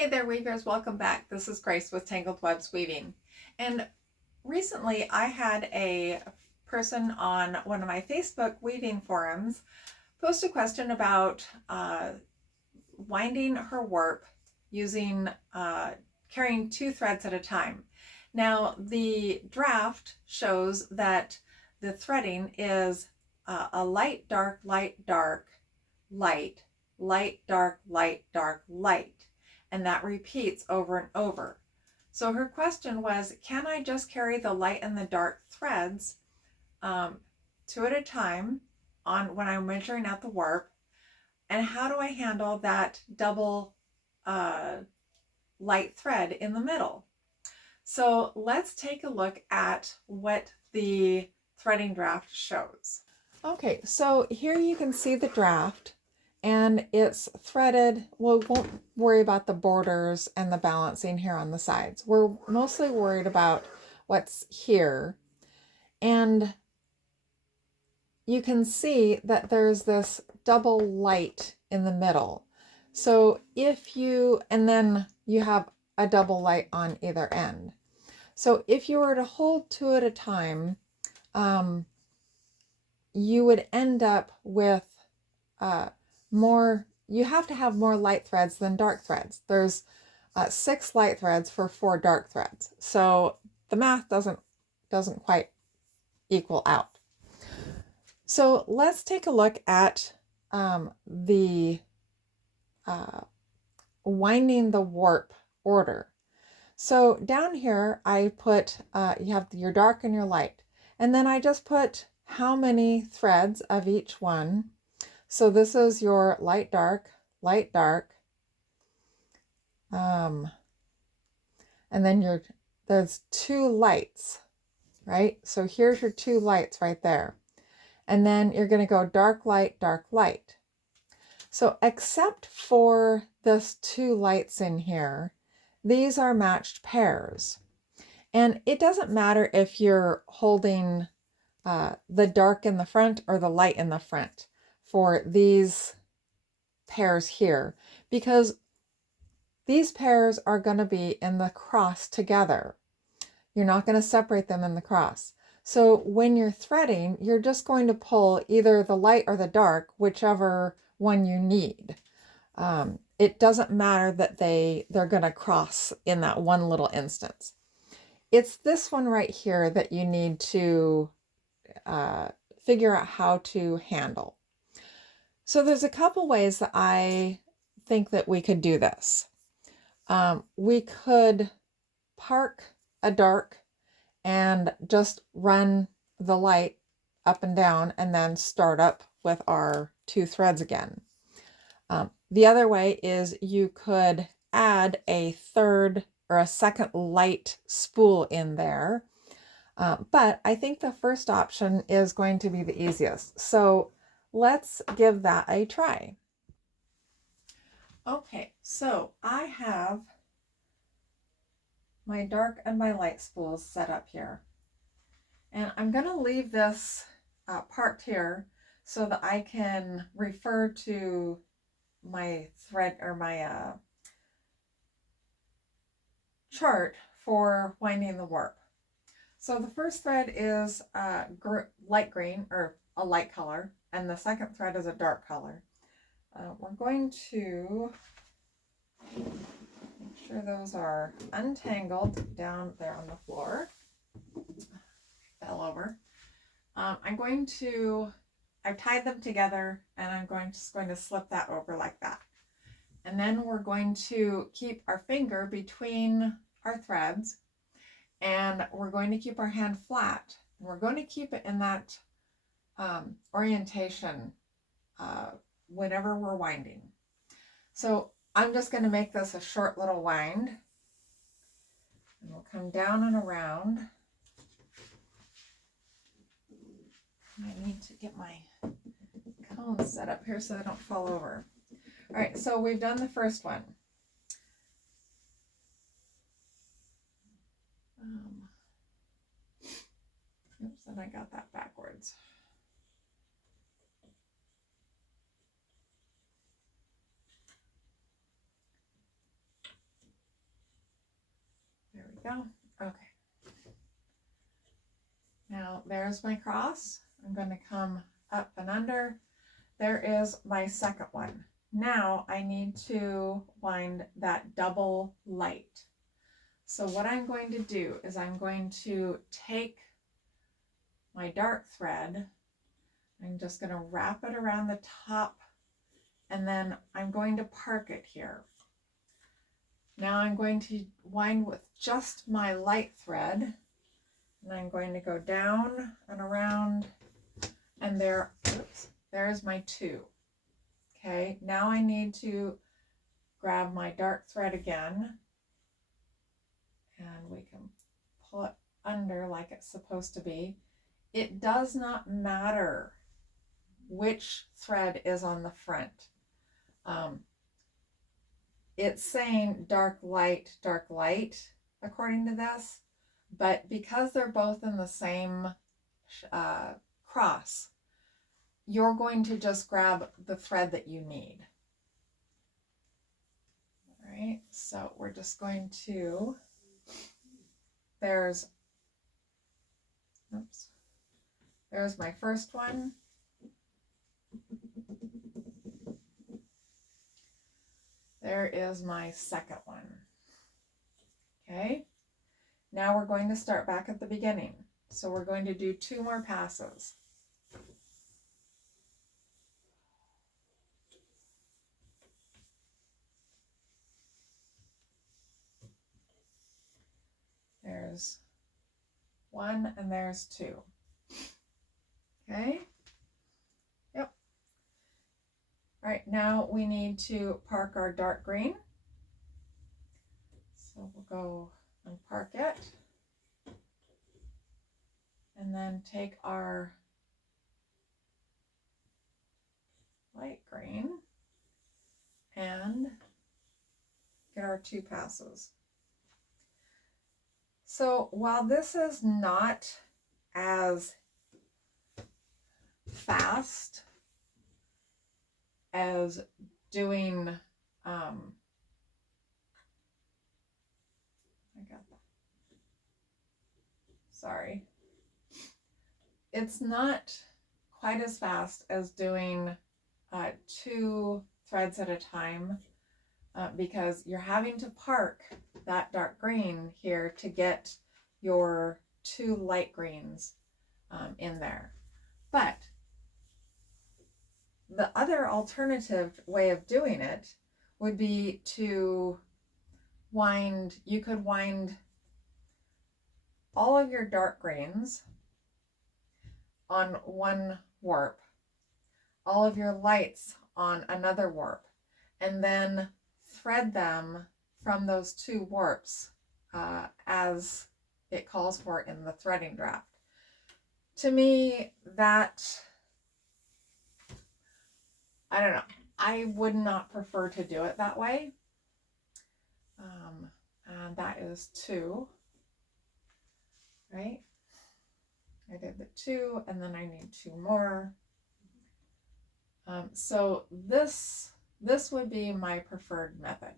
Hey there, weavers. Welcome back. This is Grace with Tangled Webs Weaving. And recently I had a person on one of my Facebook weaving forums post a question about winding her warp using carrying 2 threads at a time. Now, the draft shows that the threading is a light, dark, light, dark, light, light, dark, light, dark, light. And that repeats over and over. So her question was, can I just carry the light and the dark threads 2 at a time on when I'm measuring out the warp? And how do I handle that double light thread in the middle? So let's take a look at what the threading draft shows. Okay, so here you can see the draft and it's threaded. We won't worry about the borders and the balancing here on the sides. We're mostly worried about what's here. And you can see that there's this double light in the middle. So if you, and then you have a double light on either end. So if you were to hold 2 at a time, you would end up with you have to have more light threads than dark threads. There's 6 light threads for 4 dark threads. So the math doesn't quite equal out. So let's take a look at the winding the warp order. So down here I put, you have your dark and your light. And then I just put how many threads of each one. So this is your light, dark, light, dark. And then there's 2 lights, right? So here's your 2 lights right there. And then you're going to go dark, light, dark, light. So except for this 2 lights in here, these are matched pairs. And it doesn't matter if you're holding the dark in the front or the light in the front for these pairs here, because these pairs are going to be in the cross together. You're not going to separate them in the cross. So when you're threading, you're just going to pull either the light or the dark, whichever one you need. It doesn't matter that they're going to cross in that one little instance. It's this one right here that you need to figure out how to handle. So there's a couple ways that I think that we could do this. We could park a dark and just run the light up and down and then start up with our 2 threads again. The other way is you could add a third or a second light spool in there. But I think the first option is going to be the easiest. So let's give that a try. Okay, so I have my dark and my light spools set up here. And I'm going to leave this parked here so that I can refer to my thread or my chart for winding the warp. So the first thread is light green, or a light color, and the second thread is a dark color. We're going to make sure those are untangled down there on the floor. Fell over. I've tied them together, and I'm just going to slip that over like that. And then we're going to keep our finger between our threads, and we're going to keep our hand flat. And we're going to keep it in that orientation whenever we're winding. So I'm just going to make this a short little wind. And we'll come down and around. I need to get my cones set up here so they don't fall over. All right, so we've done the first one. Oops, and I got that backwards. we go. Okay. Now there's my cross. I'm going to come up and under. There is my second one. Now I need to wind that double light. So what I'm going to do is I'm going to take my dark thread. I'm just going to wrap it around the top, and then I'm going to park it here. Now I'm going to wind with just my light thread, and I'm going to go down and around, and there's my 2. Okay, now I need to grab my dark thread again, and we can pull it under like it's supposed to be. It does not matter which thread is on the front. It's saying dark light, according to this, but because they're both in the same cross, you're going to just grab the thread that you need. All right, so we're just going to, there's my first one. There is my second one. Okay, now we're going to start back at the beginning. So we're going to do 2 more passes. There's 1 and there's 2. Okay. Yep. All right, now we need to park our dark green. So we'll go and park it. And then take our light green and get our 2 passes. So while this is not as fast as doing, I got that. Sorry. It's not quite as fast as doing 2 threads at a time because you're having to park that dark green here to get your 2 light greens in there. But the other alternative way of doing it would be to wind, you could wind all of your dark greens on one warp, all of your lights on another warp, and then thread them from those 2 warps as it calls for in the threading draft. To me, that, I don't know, I would not prefer to do it that way. And that is 2, right? I did the 2 and then I need 2 more. So this would be my preferred method.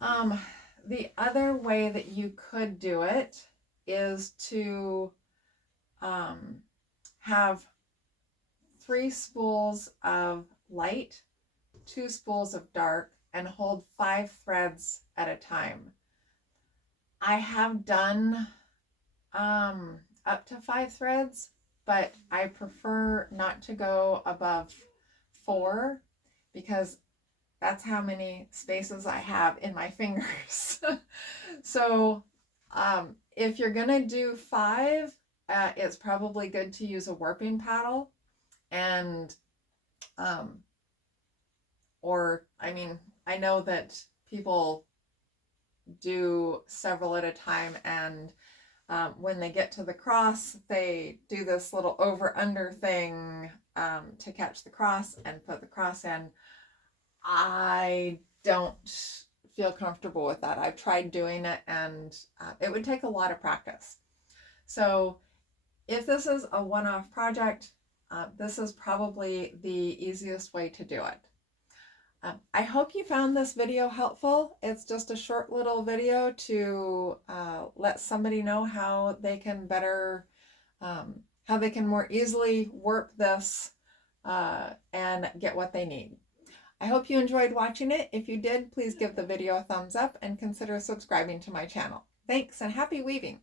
The other way that you could do it is to have 3 spools of light, 2 spools of dark, and hold 5 threads at a time. I have done up to 5 threads, but I prefer not to go above 4 because that's how many spaces I have in my fingers. So if you're gonna do 5, it's probably good to use a warping paddle, and or I mean, I know that people do several at a time, and when they get to the cross, they do this little over-under thing to catch the cross and put the cross in. I don't feel comfortable with that. I've tried doing it, and it would take a lot of practice. So if this is a one-off project, this is probably the easiest way to do it. I hope you found this video helpful. It's just a short little video to let somebody know how they can better, how they can more easily warp this and get what they need. I hope you enjoyed watching it. If you did, please give the video a thumbs up and consider subscribing to my channel. Thanks and happy weaving!